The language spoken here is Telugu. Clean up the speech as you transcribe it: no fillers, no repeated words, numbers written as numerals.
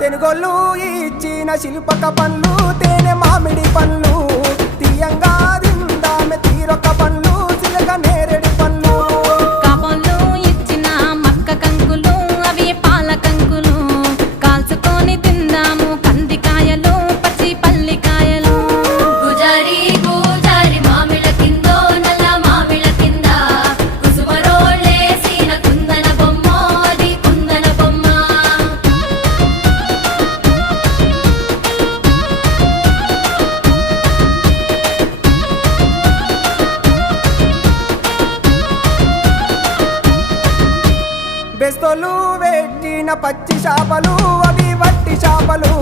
తెనుగోళ్ళు ఇచ్చిన శిల్పక పండ్లు తేనె మామిడి పండ్లు తీయంగా తిందామె తీరొక్క పండ్లు చిలక నేరేడి పండ్లు కాబోళ్ళు ఇచ్చిన మక్క కంకులు అవి పాల కంకులు కాల్చుకొని తిందాము కందికాయలు పచ్చి పల్లికాయలు గుజారి గుజారి మామిళ్ళ కిందో నల్ల మామిళ్ళ కింద కుసుమరోళ్ళేసిన కుందన బొమ్మ అది కుందన బొమ్మ బెస్తోలు పెట్టిన పచ్చి చేపలు అవి వట్టి చేపలు